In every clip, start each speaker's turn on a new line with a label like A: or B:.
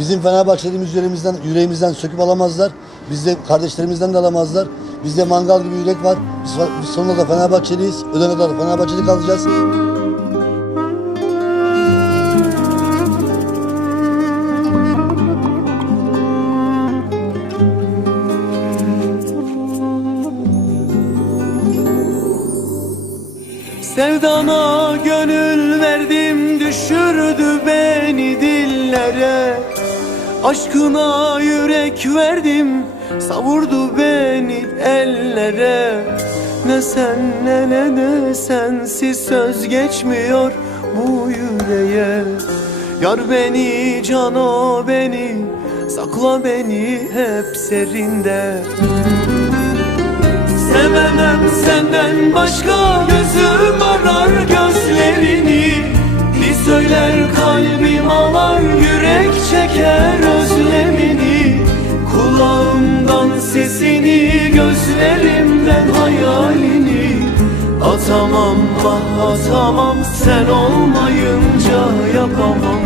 A: Bizim Fenerbahçeliğimiz yüreğimizden, yüreğimizden söküp alamazlar. Bizde kardeşlerimizden de alamazlar. Bizde mangal gibi yürek var. Biz, biz sonunda da Fenerbahçeliyiz. Ölene kadar Fenerbahçeli kalacağız.
B: Sevdana gönül Aşkına yürek verdim savurdu beni ellere. Ne sen ne ne ne sensiz söz geçmiyor bu yüreğe. Yar beni cano beni sakla beni hep serinde. Sevemem senden başka gözüm arar gözlerini. Bir söyler kalbim ağlar yürek çeker sesini gözlerimden hayalini Atamam ah atamam. Sen olmayınca yapamam.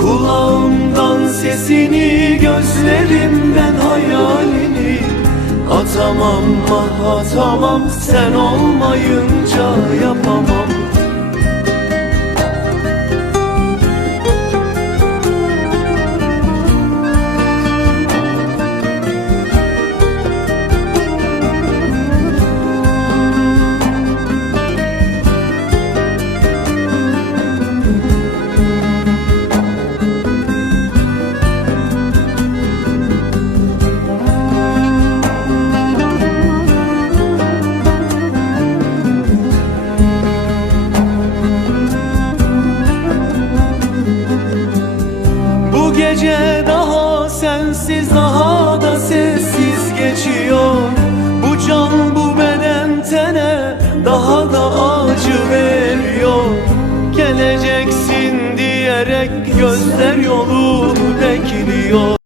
B: Kulağımdan sesini gözlerimden hayalini Atamam ah atamam. Sen olmayınca yapamam Gece daha sensiz daha da sessiz geçiyor. Bu can bu beden tene daha da acı veriyor. Geleceksin diyerek gözler yolunu bekliyor